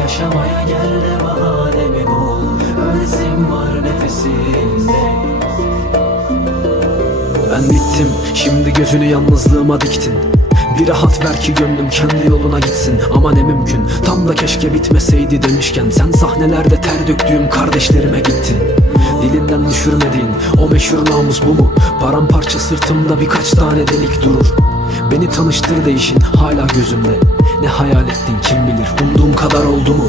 Yaşamaya gel de bahanemi bul. Ölesim var nefesinde Ben bittim şimdi gözünü yalnızlığıma diktin. Bir rahat ver ki gönlüm kendi yoluna gitsin. Ama ne mümkün tam da keşke bitmeseydi demişken. Sen sahnelerde ter döktüğüm kardeşlerime gittin. Dilinden düşürmediğin o meşhur namus bu mu? Paramparça sırtımda birkaç tane delik durur. Beni tanıştır değişin hala gözümde Ne hayal ettin kim bilir? Umduğum kadar oldu mu?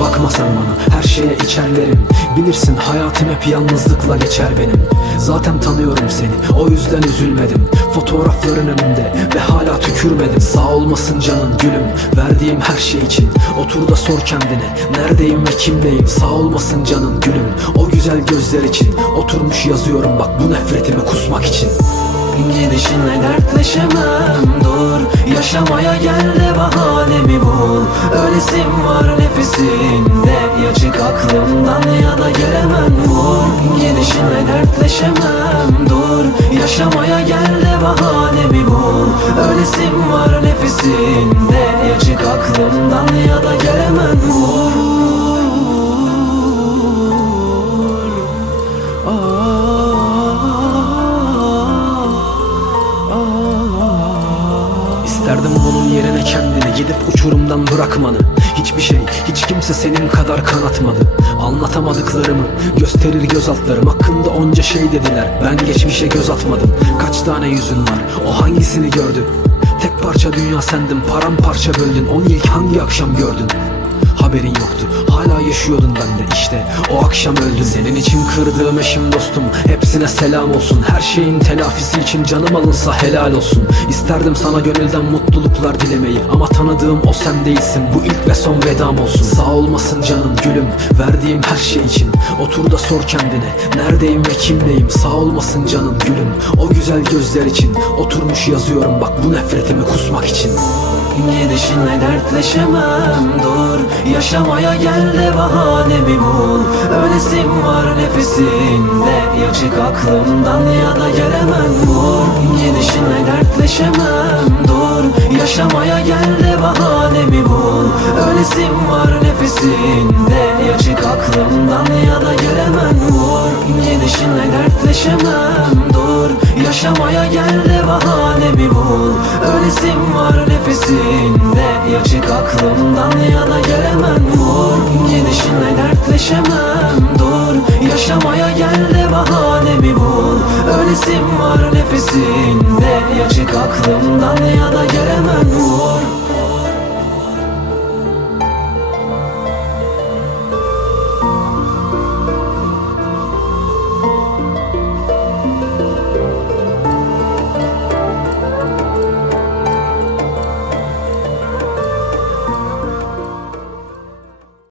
Bakma sen bana her şeye içerlerim. Bilirsin hayatım hep yalnızlıkla geçer benim. Zaten tanıyorum seni o yüzden üzülmedim. Fotoğrafların önümde ve hala tükürmedim. Sağ olmasın canın gülüm verdiğim her şey için. Otur da sor kendine neredeyim ve kimleyim? Sağ olmasın canın gülüm o güzel gözler için. Oturmuş yazıyorum bak bu nefretimi kusmak için Gidişinle dertleşemem. Dur Yaşamaya gel de bahanemi bul. Ölesim var nefesinde Ya çık aklımdan ya da gelemem. Vur Gidişinle dertleşemem. Dur Yaşamaya gel de bahanemi bul. Ölesim var nefesinde Ya çık aklımdan ya da gelemem. Vur İsterdim bunun yerine kendini gidip uçurumdan bırakmanı. Hiçbir şey, hiç kimse senin kadar kanatmadı. Anlatamadıklarımı gösterir göz altlarım. Hakkında onca şey dediler ben geçmişe göz atmadım. Kaç tane yüzün var o hangisini gördü Tek parça dünya sendim paramparça böldün. On ilk hangi akşam gördün? Haberin yoktu yaşıyordun bende işte. O akşam öldün Senin için kırdığım eşim dostum. Hepsine selam olsun. Her şeyin telafisi için canım alınsa helal olsun. İsterdim sana gönülden mutluluklar dilemeyi Ama tanıdığım o sen değilsin. Bu ilk ve son vedam olsun. Sağ olmasın canım gülüm. Verdiğim her şey için. Otur da sor kendine. Neredeyim ve kimleyim? Sağ olmasın canım gülüm. O güzel gözler için Oturmuş yazıyorum bak bu nefretimi kusmak için Gidişinle dertleşemem. Dur Yaşamaya gel de bahanemi bul. Ölesim var nefesinde Ya çık aklımdan ya da gelemem. Vur Gidişinle dertleşemem. Dur Yaşamaya gel de bahanemi bul. Ölesim var nefesinde Ya çık aklımdan ya da gelemem. Vur Gidişinle dertleşemem. Dur Yaşamaya gel de bahanemi bul Ölesim var nefesinde. Ya çık aklımdan ya da gelemem. Vur Gidişinle dertleşemem. Dur Yaşamaya gel de bahanemi bul Ölesim var nefesinde Ya